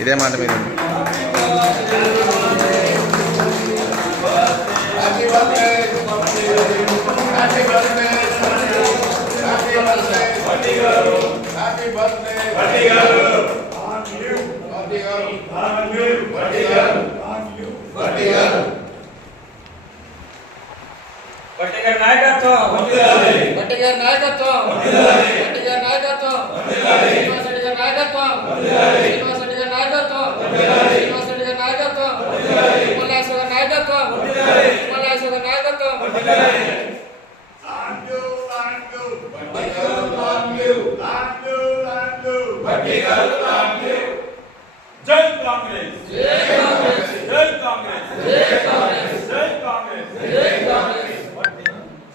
ఇదే మాట మీద భట్టి గారి నాయకత్వం. భట్టి గారి నాయకత్వం. భట్టి గారి నాయకత్వం. శ్రీనివాస్ రెడ్డి గారి నాయకత్వం. శ్రీనివాస్ రెడ్డి గారి నాయకత్వం. శ్రీనివాస్ రెడ్డి గారి నాయకత్వం. ఉమ్మలేశ్వర నాయకత్వం. ఉమ్మలేశ్వర నాయకత్వం. జై జై కాంగ్రెస్ జై కాంగ్రెస్ జై కాంగ్రెస్ జై కాంగ్రెస్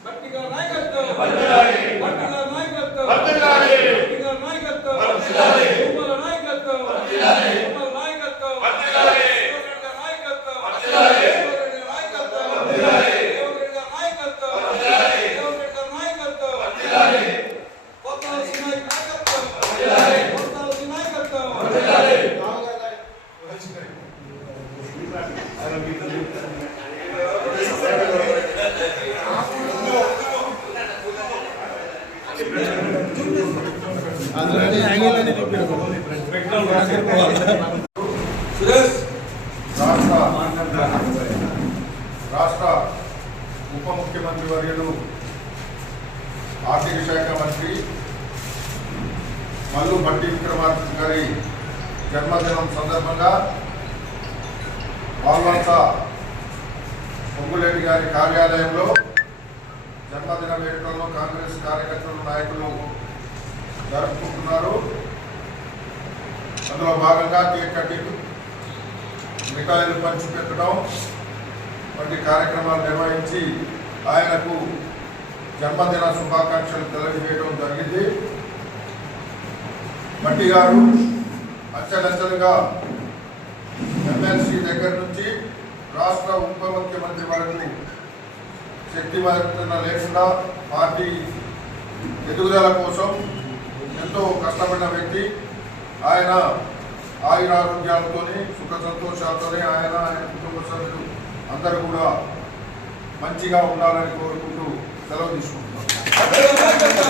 భక్తిగా నాయకత్వం వర్ధిల్లాలి భక్తిగా నాయకత్వం వర్ధిల్లాలి భక్తిగా నాయకత్వం వర్ధిల్లాలి ఉమ్మల నాయకత్వం వర్ధిల్లాలి ఉమ్మల నాయకత్వం వర్ధిల్లాలి యువకుడిగా నాయకత్వం వర్ధిల్లాలి యువకుడిగా నాయకత్వం వర్ధిల్లాలి యువకుడిగా నాయకత్వం వర్ధిల్లాలి యువకుడిగా నాయకత్వం వర్ధిల్లాలి కొత్త సినాయి నాయకత్వం వర్ధిల్లాలి కొత్త సినాయి నాయకత్వం వర్ధిల్లాలి సురేష్! రాష్ట్ర రాష్ట్ర ఉప ముఖ్యమంత్రి వర్యులు ఆర్థిక శాఖ మంత్రి మల్లు భట్టి విక్రమార్క గారి జన్మదినం సందర్భంగా పాల్వంచ పొంగులేటి గారి కార్యాలయంలో జన్మదిన వేడుకల్లో కాంగ్రెస్ కార్యకర్తలు నాయకులు జరుపుకుంటున్నారు. అందులో భాగంగా కేక్ కటింగ్ మిఠాయిలు పంచిపెట్టడం వంటి కార్యక్రమాలు నిర్వహించి ఆయనకు జన్మదిన శుభాకాంక్షలు తెలియజేయడం జరిగింది. మట్టి గారు అంచెలంచెలుగా ఎమ్మెల్సీ దగ్గర నుంచి రాష్ట్ర ఉప ముఖ్యమంత్రి వరకు శక్తివంతన లేకుండా పార్టీ ఎదుగుదల కోసం ఎంతో కష్టపడిన వ్యక్తి. ఆయన ఆయురారోగ్యాలతోనే సుఖ సంతోషాలతోనే ఆయన ఆయన కుటుంబ సభ్యులు అందరూ కూడా మంచిగా ఉండాలని కోరుకుంటూ సెలవు తీసుకుంటున్నాం.